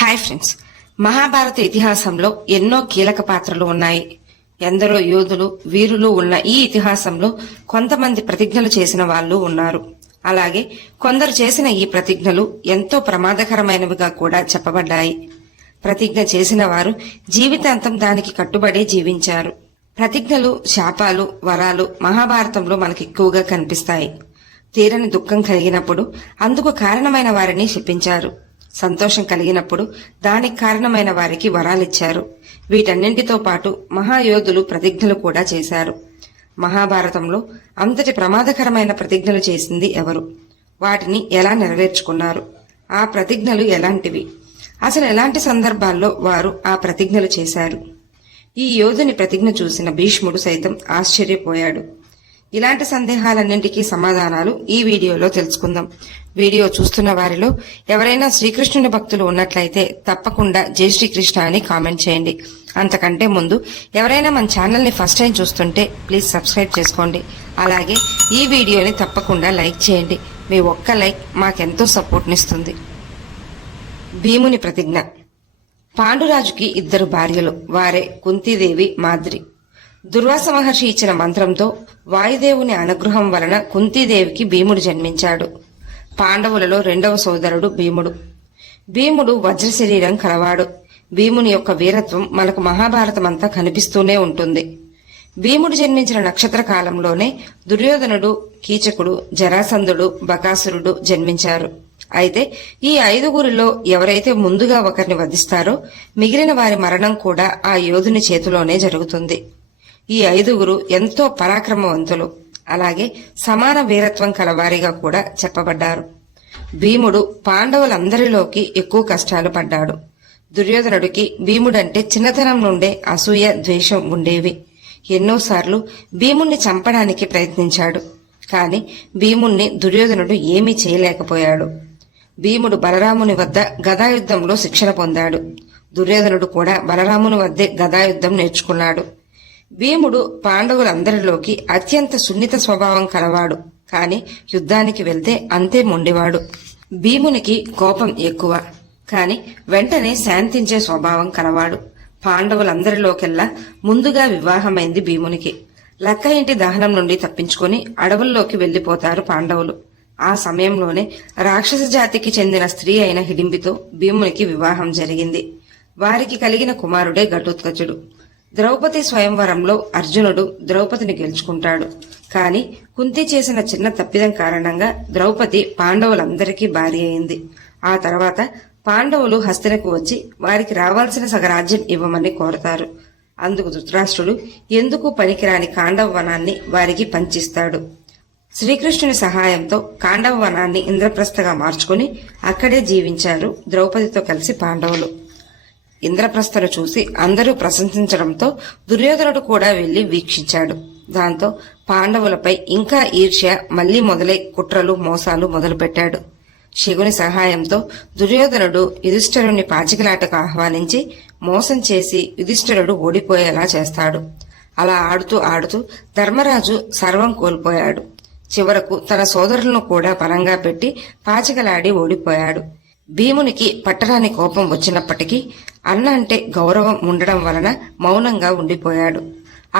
Hi friends, Mahabharata ఇతిహాసంలో ఎన్నో కీలక పాత్రలు ఉన్నాయి. ఎందరో యోధులు, వీరులు ఉన్న ఈ ఇతిహాసంలో కొంతమంది ప్రతిజ్ఞలు చేసిన వాళ్ళు ఉన్నారు. అలాగే కొందరు చేసిన ఈ ప్రతిజ్ఞలు ఎంతో ప్రమాదకరమైనవిగా కూడా చెప్పబడ్డాయి. ప్రతిజ్ఞ చేసిన వారు జీవితాంతం దానికి కట్టుబడి జీవించారు. ప్రతిజ్ఞలు, శాపాలు, వరాలు మహాభారతంలో మనకి ఎక్కువగా కనిపిస్తాయి. తీరని దుఃఖం కలిగినప్పుడు అందుకు కారణమైన వారిని శపించారు. సంతోషం కలిగినప్పుడు దానికి కారణమైన వారికి వరాలిచ్చారు. వీటన్నింటితో పాటు మహాయోధులు ప్రతిజ్ఞలు కూడా చేశారు. మహాభారతంలో అంతటి ప్రమాదకరమైన ప్రతిజ్ఞలు చేసింది ఎవరు? వాటిని ఎలా నెరవేర్చుకున్నారు? ఆ ప్రతిజ్ఞలు ఎలాంటివి? అసలు ఎలాంటి సందర్భాల్లో వారు ఆ ప్రతిజ్ఞలు చేశారు? ఈ యోధుని ప్రతిజ్ఞ చూసిన భీష్ముడు సైతం ఆశ్చర్యపోయాడు. ఇలాంటి సందేహాలన్నింటికీ సమాధానాలు ఈ వీడియోలో తెలుసుకుందాం. వీడియో చూస్తున్న వారిలో ఎవరైనా శ్రీకృష్ణుని భక్తులు ఉన్నట్లయితే తప్పకుండా జై శ్రీకృష్ణ అని కామెంట్ చేయండి. అంతకంటే ముందు ఎవరైనా మన ఛానల్ని ఫస్ట్ టైం చూస్తుంటే ప్లీజ్ సబ్స్క్రైబ్ చేసుకోండి. అలాగే ఈ వీడియోని తప్పకుండా లైక్ చేయండి. మీ ఒక్క లైక్ మాకెంతో సపోర్ట్నిస్తుంది. భీముని ప్రతిజ్ఞ. పాండురాజుకి 2 భార్యలు. వారే కుంతీదేవి, మాద్రి. దుర్వాస మహర్షి ఇచ్చిన మంత్రంతో వాయుదేవుని అనుగ్రహం వలన కుంతీదేవికి భీముడు జన్మించాడు. పాండవులలో 2వ సోదరుడు భీముడు. భీముడు వజ్ర శరీరం కలవాడు. భీముని యొక్క వీరత్వం మనకు మహాభారతమంతా కనిపిస్తూనే ఉంటుంది. భీముడు జన్మించిన నక్షత్ర కాలంలోనే దుర్యోధనుడు, కీచకుడు, జరాసంధుడు, బకాసురుడు జన్మించారు. అయితే ఈ 5గురిలో ఎవరైతే ముందుగా ఒకరిని వధిస్తారో మిగిలిన వారి మరణం కూడా ఆ యోధుని చేతిలోనే జరుగుతుంది. ఈ 5గురు ఎంతో పరాక్రమవంతులు, అలాగే సమాన వీరత్వం కలవారిగా కూడా చెప్పబడ్డారు. భీముడు పాండవులందరిలోకి ఎక్కువ కష్టాలు పడ్డాడు. దుర్యోధనుడికి భీముడంటే చిన్నతనం నుండే అసూయ, ద్వేషం ఉండేవి. ఎన్నోసార్లు భీముణ్ణి చంపడానికి ప్రయత్నించాడు. కాని భీముణ్ణి దుర్యోధనుడు ఏమీ చేయలేకపోయాడు. భీముడు బలరాముని వద్ద గదాయుద్ధంలో శిక్షణ పొందాడు. దుర్యోధనుడు కూడా బలరాముని వద్దే గదాయుద్ధం నేర్చుకున్నాడు. భీముడు పాండవులందరిలోకి అత్యంత సున్నిత స్వభావం కలవాడు. కాని యుద్ధానికి వెళ్తే అంతే మొండివాడు. భీమునికి కోపం ఎక్కువ, కాని వెంటనే శాంతించే స్వభావం కలవాడు. పాండవులందరిలోకెల్లా ముందుగా వివాహమైంది భీమునికి. లక్క ఇంటి దహనం నుండి తప్పించుకొని అడవుల్లోకి వెళ్లిపోతారు పాండవులు. ఆ సమయంలోనే రాక్షస జాతికి చెందిన స్త్రీ అయిన హిడింబితో భీమునికి వివాహం జరిగింది. వారికి కలిగిన కుమారుడే ఘటోత్కచుడు. ద్రౌపది స్వయంవరంలో అర్జునుడు ద్రౌపదిని గెలుచుకుంటాడు. కాని కుంతి చేసిన చిన్న తప్పిదం కారణంగా ద్రౌపది పాండవులందరికీ భార్య అయింది. ఆ తర్వాత పాండవులు హస్తినకు వచ్చి వారికి రావాల్సిన సగరాజ్యం ఇవ్వమని కోరతారు. అందుకు ధృతరాష్ట్రుడు ఎందుకు పనికిరాని కాండవ వనాన్ని వారికి పంచిస్తాడు. శ్రీకృష్ణుని సహాయంతో కాండవ వనాన్ని ఇంద్రప్రస్థగా మార్చుకుని అక్కడే జీవించారు ద్రౌపదితో కలిసి పాండవులు. ఇంద్రప్రస్థను చూసి అందరూ ప్రశంసించడంతో దుర్యోధనుడు కూడా వెళ్లి వీక్షించాడు. దాంతో పాండవులపై ఇంకా ఈర్ష్య మళ్లీ మొదలై కుట్రలు, మోసాలు మొదలుపెట్టాడు. శకుని సహాయంతో దుర్యోధనుడు యుధిష్ఠిరుని పాచికలాటకు ఆహ్వానించి మోసం చేసి యుధిష్ఠిరుడు ఓడిపోయేలా చేస్తాడు. అలా ఆడుతూ ఆడుతూ ధర్మరాజు సర్వం కోల్పోయాడు. చివరకు తన సోదరులను కూడా పరంగా పెట్టి పాచికలాడి ఓడిపోయాడు. భీమునికి పట్టరాని కోపం వచ్చినప్పటికీ అన్న అంటే గౌరవం ఉండడం వలన మౌనంగా ఉండిపోయాడు.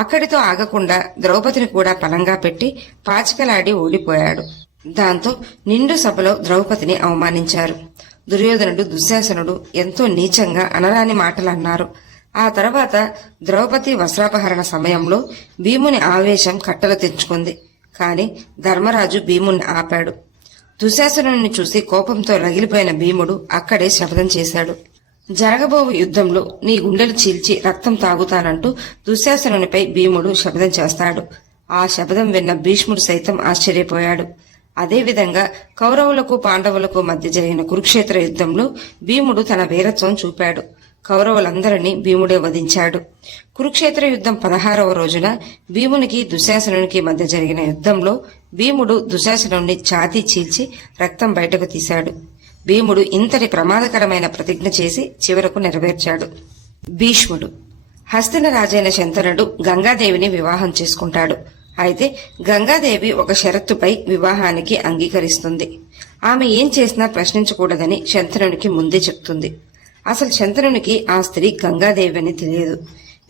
అక్కడితో ఆగకుండా ద్రౌపదిని కూడా పలంగా పెట్టి పాచికలాడి ఓడిపోయాడు. దాంతో నిండు సభలో ద్రౌపదిని అవమానించారు. దుర్యోధనుడు, దుశ్శాసనుడు ఎంతో నీచంగా అనరాని మాటలు అన్నారు. ఆ తర్వాత ద్రౌపది వస్త్రాపహరణ సమయంలో భీముని ఆవేశం కట్టలు తెచ్చుకుంది. కాని ధర్మరాజు భీముణ్ణి ఆపాడు. దుశ్శాసనుని చూసి కోపంతో రగిలిపోయిన భీముడు అక్కడే శపథం చేశాడు. జరగబోవు యుద్ధంలో నీ గుండెలు చీల్చి రక్తం తాగుతానంటూ దుశ్శాసనునిపై భీముడు శపథం చేస్తాడు. ఆ శపథం విన్న భీష్ముడు సైతం ఆశ్చర్యపోయాడు. అదేవిధంగా కౌరవులకు, పాండవులకు మధ్య జరిగిన కురుక్షేత్ర యుద్ధంలో భీముడు తన వీరత్వం చూపాడు. కౌరవులందరినీ భీముడే వధించాడు. కురుక్షేత్ర యుద్ధం 16వ రోజున భీమునికి, దుశ్శాసనునికి మధ్య జరిగిన యుద్ధంలో భీముడు దుశ్శాసనుని ఛాతీ చీల్చి రక్తం బయటకు తీశాడు. భీముడు ఇంతటి ప్రమాదకరమైన ప్రతిజ్ఞ చేసి చివరకు నెరవేర్చాడు. భీష్ముడు. హస్తిన రాజైన శంతనుడు గంగాదేవిని వివాహం చేసుకుంటాడు. అయితే గంగాదేవి ఒక షరతుపై వివాహానికి అంగీకరిస్తుంది. ఆమె ఏం చేసినా ప్రశ్నించకూడదని శంతనునికి ముందే చెప్తుంది. అసలు శంతనునికి ఆ స్త్రీ గంగాదేవి అని తెలియదు.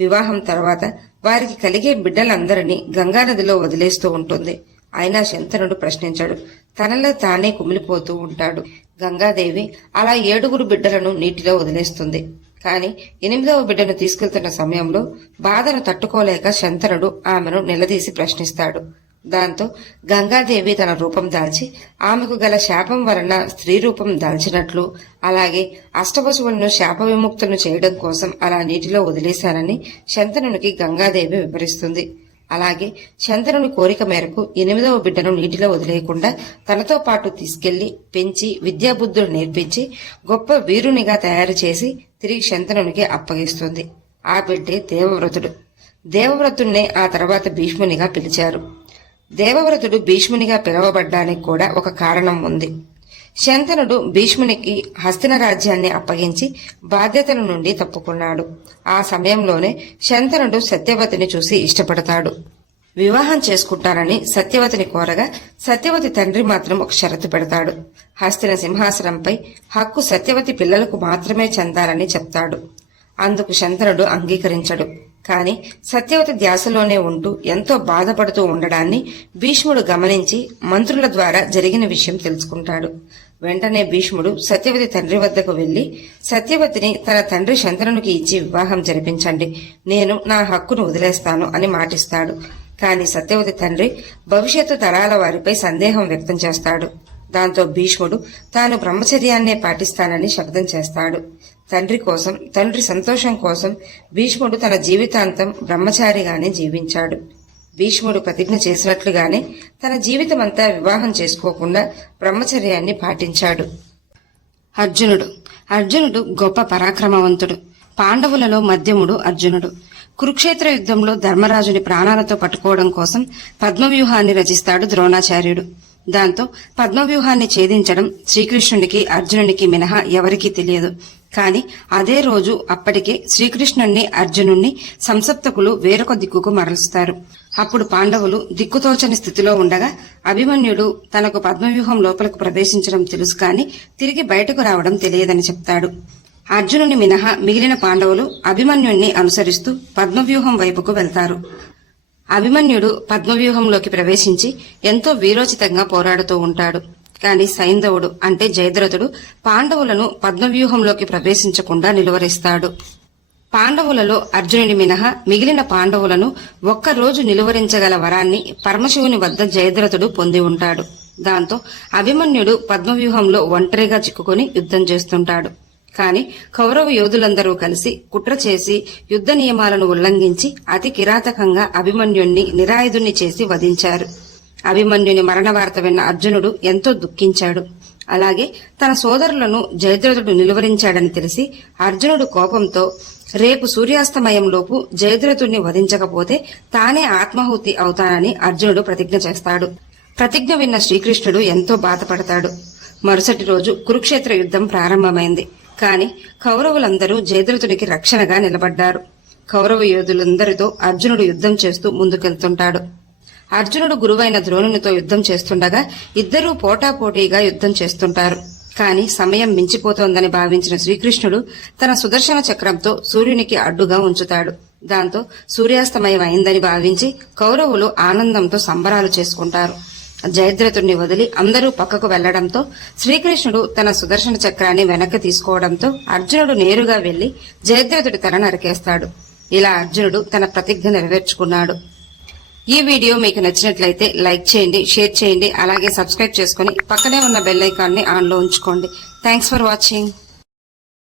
వివాహం తర్వాత వారికి కలిగే బిడ్డలందరినీ గంగానదిలో వదిలేస్తూ ఉంటుంది. అయినా శంతనుడు ప్రశ్నించాడు. తనలో తానే కుమిలిపోతూ ఉంటాడు. గంగాదేవి అలా 7 బిడ్డలను నీటిలో వదిలేస్తుంది. కాని 8వ బిడ్డను తీసుకెళ్తున్న సమయంలో బాధను తట్టుకోలేక శంతనుడు ఆమెను నిలదీసి ప్రశ్నిస్తాడు. దాంతో గంగాదేవి తన రూపం దాల్చి ఆమెకు గల శాపం వలన స్త్రీ రూపం దాల్చినట్లు, అలాగే అష్టవసువులను శాప విముక్తులను చేయడం కోసం అలా నీటిలో వదిలేశానని శంతనునికి గంగాదేవి వివరిస్తుంది. అలాగే శంతనుని కోరిక మేరకు 8వ బిడ్డను నీటిలో వదిలేయకుండా తనతో పాటు తీసుకెళ్లి పెంచి విద్యాబుద్ధులు నేర్పించి గొప్ప వీరునిగా తయారు చేసి తిరిగి శంతనునికి అప్పగిస్తుంది. ఆ బిడ్డే దేవవ్రతుడు. దేవవ్రతుణ్ణే ఆ తర్వాత భీష్మునిగా పిలిచారు. దేవవ్రతుడు భీష్మునిగా పిలువబడ్డానికి కూడా ఒక కారణం ఉంది. శంతనుడు భీష్మునికి హస్తిన రాజ్యాన్ని అప్పగించి బాధ్యతల నుండి తప్పుకున్నాడు. ఆ సమయంలోనే శంతనుడు సత్యవతిని చూసి ఇష్టపడతాడు. వివాహం చేసుకుంటానని సత్యవతిని కోరగా సత్యవతి తండ్రి మాత్రం ఒక షరతు పెడతాడు. హస్తిన సింహాసనంపై హక్కు సత్యవతి పిల్లలకు మాత్రమే చెందాలని చెప్తాడు. అందుకు శంతనుడు అంగీకరించడు. కాని సత్యవతి ధ్యాసలోనే ఉంటూ ఎంతో బాధపడుతూ ఉండడాన్ని భీష్ముడు గమనించి మంత్రుల ద్వారా జరిగిన విషయం తెలుసుకుంటాడు. వెంటనే భీష్ముడు సత్యవతి తండ్రి వద్దకు వెళ్లి సత్యవతిని తన తండ్రి శంతనునికి ఇచ్చి వివాహం జరిపించండి, నేను నా హక్కును వదిలేస్తాను అని మాటిస్తాడు. కాని సత్యవతి తండ్రి భవిష్యత్తు తరాల వారిపై సందేహం వ్యక్తం చేస్తాడు. దాంతో భీష్ముడు తాను బ్రహ్మచర్యాన్నే పాటిస్తానని శపథం చేస్తాడు. తండ్రి కోసం, తండ్రి సంతోషం కోసం భీష్ముడు తన జీవితాంతం బ్రహ్మచారిగానే జీవించాడు. భీష్ముడు ప్రతిజ్ఞ చేసినట్లుగానే తన జీవితమంతా వివాహం చేసుకోకుండా బ్రహ్మచర్యాన్ని పాటించాడు. అర్జునుడు గొప్ప పరాక్రమవంతుడు. పాండవులలో మధ్యముడు అర్జునుడు. కురుక్షేత్ర యుద్ధంలో ధర్మరాజుని ప్రాణాలతో పట్టుకోవడం కోసం పద్మవ్యూహాన్ని రచిస్తాడు ద్రోణాచార్యుడు. దాంతో పద్మవ్యూహాన్ని ఛేదించడం శ్రీకృష్ణుడికి, అర్జునునికి మినహా ఎవరికీ తెలియదు. కాని అదే రోజు అప్పటికే శ్రీకృష్ణుణ్ణి, అర్జునుణ్ణి సంసప్తకులు వేరొక దిక్కుకు మరలుస్తారు. అప్పుడు పాండవులు దిక్కుతోచని స్థితిలో ఉండగా అభిమన్యుడు తనకు పద్మవ్యూహం లోపలకు ప్రవేశించడం తెలుసు కాని తిరిగి బయటకు రావడం తెలియదని చెప్తాడు. అర్జునుని మినహా మిగిలిన పాండవులు అభిమన్యుణ్ణి అనుసరిస్తూ పద్మవ్యూహం వైపుకు వెళ్తారు. అభిమన్యుడు పద్మవ్యూహంలోకి ప్రవేశించి ఎంతో వీరోచితంగా పోరాడుతూ ఉంటాడు. కాని సైంధవుడు అంటే జయద్రథుడు పాండవులను పద్మవ్యూహంలోకి ప్రవేశించకుండా నిలువరిస్తాడు. పాండవులలో అర్జునుడి మినహా మిగిలిన పాండవులను ఒక్కరోజు నిలువరించగల వరాన్ని పరమశివుని వద్ద జయద్రథుడు పొంది ఉంటాడు. దాంతో అభిమన్యుడు పద్మవ్యూహంలో ఒంటరిగా చిక్కుకొని యుద్ధం చేస్తుంటాడు. కాని కౌరవ యోధులందరూ కలిసి కుట్ర చేసి యుద్ధ నియమాలను ఉల్లంఘించి అతి కిరాతకంగా అభిమన్యుణ్ణి నిరాయుధుణ్ణి చేసి వధించారు. అభిమన్యుని మరణ వార్త విన్న అర్జునుడు ఎంతో దుఃఖించాడు. అలాగే తన సోదరులను జయద్రథుడు నిలువరించాడని తెలిసి అర్జునుడు కోపంతో రేపు సూర్యాస్తమయంలోపు జయద్రథుడిని వధించకపోతే తానే ఆత్మాహుతి అవుతానని అర్జునుడు ప్రతిజ్ఞ చేస్తాడు. ప్రతిజ్ఞ విన్న శ్రీకృష్ణుడు ఎంతో బాధపడతాడు. మరుసటి రోజు కురుక్షేత్ర యుద్ధం ప్రారంభమైంది. కాని కౌరవులందరూ జయద్రథుడికి రక్షణగా నిలబడ్డారు. కౌరవ యోధులందరితో అర్జునుడు యుద్ధం చేస్తూ ముందుకెళ్తుంటాడు. అర్జునుడు గురువైన ద్రోణునితో యుద్ధం చేస్తుండగా ఇద్దరూ పోటాపోటీగా యుద్ధం చేస్తుంటారు. కాని సమయం మించిపోతోందని భావించిన శ్రీకృష్ణుడు తన సుదర్శన చక్రంతో సూర్యునికి అడ్డుగా ఉంచుతాడు. దాంతో సూర్యాస్తమయం అయిందని భావించి కౌరవులు ఆనందంతో సంబరాలు చేసుకుంటారు. జయద్రథుడిని వదిలి అందరూ పక్కకు వెళ్లడంతో శ్రీకృష్ణుడు తన సుదర్శన చక్రాన్ని వెనక్కి తీసుకోవడంతో అర్జునుడు నేరుగా వెళ్లి జయద్రథుడి తల నరికేస్తాడు. ఇలా అర్జునుడు తన ప్రతిజ్ఞ నెరవేర్చుకున్నాడు. ఈ వీడియో మీకు నచ్చినట్లయితే లైక్ చేయండి, షేర్ చేయండి, అలాగే సబ్స్క్రైబ్ చేసుకుని పక్కనే ఉన్న బెల్ ఐకాన్ ని ఆన్ లో ఉంచుకోండి. Thanks for watching.